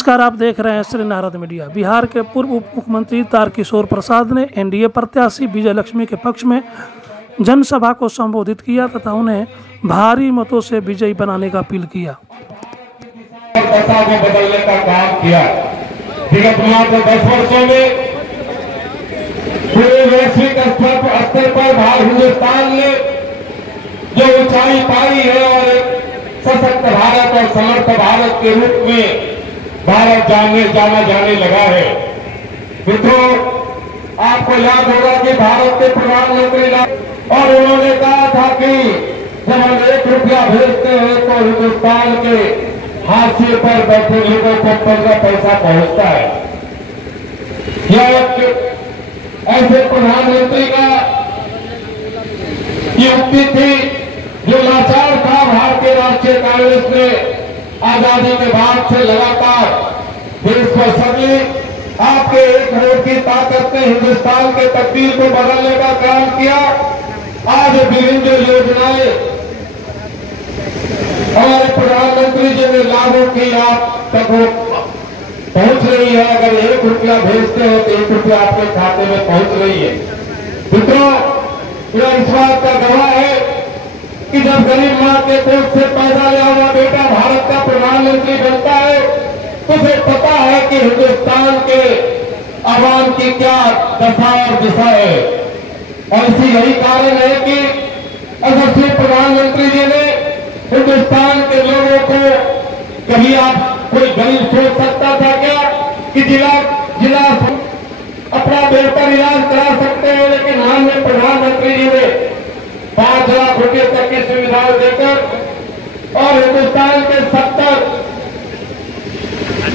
नमस्कार, आप देख रहे हैं श्री नारद मीडिया। बिहार के पूर्व उप मुख्यमंत्री तारकिशोर प्रसाद ने एनडीए प्रत्याशी विजय लक्ष्मी के पक्ष में जनसभा को संबोधित किया तथा उन्हें भारी मतों से विजयी बनाने का अपील किया। दशा को बदलने का काम किया। विगत मात्र 10 वर्षों में पूरे वैश्विक स्तर पर भारत हिंदुस्तान ने जो ऊंचाई पाई है और एक सशक्त भारत और समर्थ भारत के रूप में भारत जाना जाने लगा है। मित्रों, आपको याद होगा कि भारत के प्रधानमंत्री और उन्होंने कहा था कि जब हम 1 रुपया भेजते हैं तो हिंदुस्तान के हाशिए पर बैठे लोगों को 15 पैसा पहुंचता है। यह एक ऐसे प्रधानमंत्री का युक्ति थी जो लाचार था। भारतीय राष्ट्रीय कांग्रेस ने आजादी के बाद से लगातार देश को सदी आपके 1 वोट की ताकत ने हिंदुस्तान के तकदीर को बदलने का काम किया। आज विभिन्न जो योजनाएं हमारे प्रधानमंत्री जी ने लागू की आप तक वो पहुंच रही है। अगर 1 रुपया भेजते हो तो 1 रुपया आपके खाते में पहुंच रही है। मित्रों, यह इस बात का गवाह है कि जब गरीब मां के पेट से पैदा लिया हुआ बेटा भारत का प्रधानमंत्री बनता है तो उसे पता है कि हिंदुस्तान के आवाम की क्या दशा और दिशा है। और इसी यही कारण है कि यशस्वी प्रधानमंत्री जी ने हिंदुस्तान के लोगों को, कभी आप कोई गरीब सोच सकता था क्या कि जिला अपना बेहतर इलाज करा सकते हैं, लेकिन माननीय प्रधानमंत्री जी ने 5 लाख रुपए तक की सुविधाएं देकर और हिंदुस्तान के 70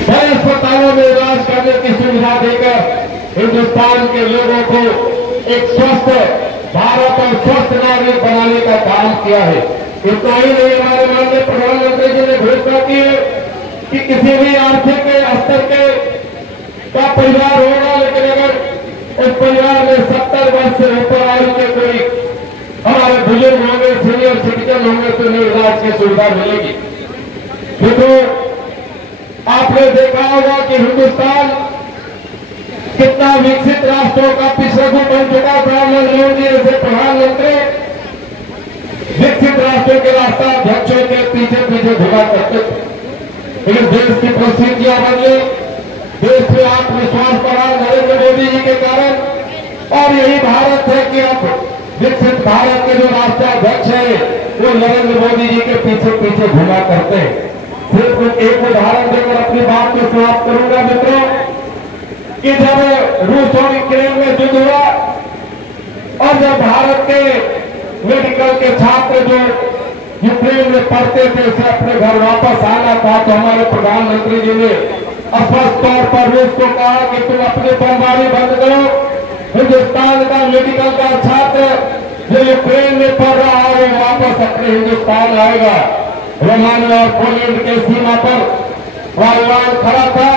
बड़े अस्पतालों में इलाज करने की सुविधा देकर हिंदुस्तान के लोगों को एक स्वस्थ भारत और स्वस्थ नागरिक बनाने का काम किया है। इतना ही नहीं, हमारे माननीय प्रधानमंत्री जी ने घोषणा की है कि किसी भी आर्थिक स्तर के का परिवार होगा, लेकिन अगर उस परिवार में 70 वर्ष से ऊपर आयु के कोई हमारे बुजुर्ग होंगे, सीनियर सिटीजन होंगे तो उन्हें इलाज की सुविधा मिलेगी। मित्रों, आपने देखा होगा कि हिंदुस्तान कितना विकसित राष्ट्रों का पिछड़ू बन चुका था। नरेंद्र मोदी जैसे प्रधानमंत्री विकसित राष्ट्रों के राष्ट्र अध्यक्षों के पीछे पीछे घुमा करते थे, लेकिन देश की परिस्थितियां बदली, देश में आत्मविश्वास बढ़ा नरेंद्र मोदी जी के कारण। और यही भारत है कि अब विकसित भारत के जो राष्ट्राध्यक्ष है वो नरेंद्र मोदी जी के पीछे पीछे घुमा करते हैं। सिर्फ एक उदाहरण देकर अपनी बात को समाप्त करूंगा। मित्रों, कि जब रूस और यूक्रेन में युद्ध हुआ और जब भारत के मेडिकल के छात्र जो यूक्रेन में पढ़ते थे उसे अपने घर वापस आना था, तो हमारे प्रधानमंत्री जी ने स्पष्ट तौर पर रूस को कहा कि तुम अपनी बमबारी बंद करो। हिंदुस्तान का मेडिकल का छात्र जो यूक्रेन में पढ़ रहा है वो वापस अपने हिंदुस्तान आएगा। रोमानिया और पोलैंड के सीमा पर वायुयान खड़ा था।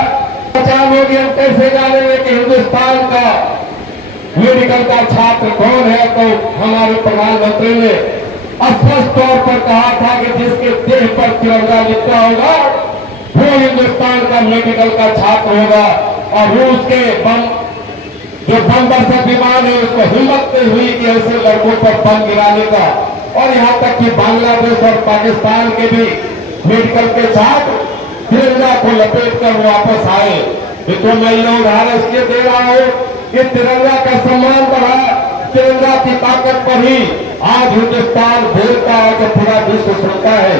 पहचान होगी, हम कैसे जानेंगे कि हिंदुस्तान का मेडिकल का छात्र कौन है? तो हमारे प्रधानमंत्री ने स्पष्ट तौर पर कहा था कि जिसके देह पर तिरंगा लिखा होगा वो हिंदुस्तान का मेडिकल का छात्र होगा। और रूस के जो बमबरसात विमान है उसको हिम्मत नहीं हुई कि ऐसे लड़कों पर बम गिराने का। और यहाँ तक कि बांग्लादेश और पाकिस्तान के भी मेडिकल के छात्र तिरंगा को लपेट कर वापस आए। तो मैं यह उदाहरण इसलिए दे रहा हूँ कि तिरंगा का सम्मान बढ़ा, तिरंगा की ताकत पर ही आज हिंदुस्तान बोलता है तो पूरा विश्व सुनता है।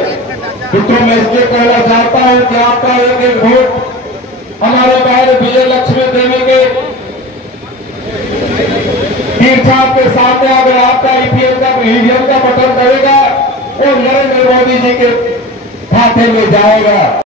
तो मैं इसलिए कहना चाहता हूँ कि आपका एक वोट हमारे बहन विजय लक्ष्मी देवी के तीर्थाप के सामने अगर आपका ईवीएम का बटन करेगा और नरेंद्र मोदी जी के खाते में जाएगा।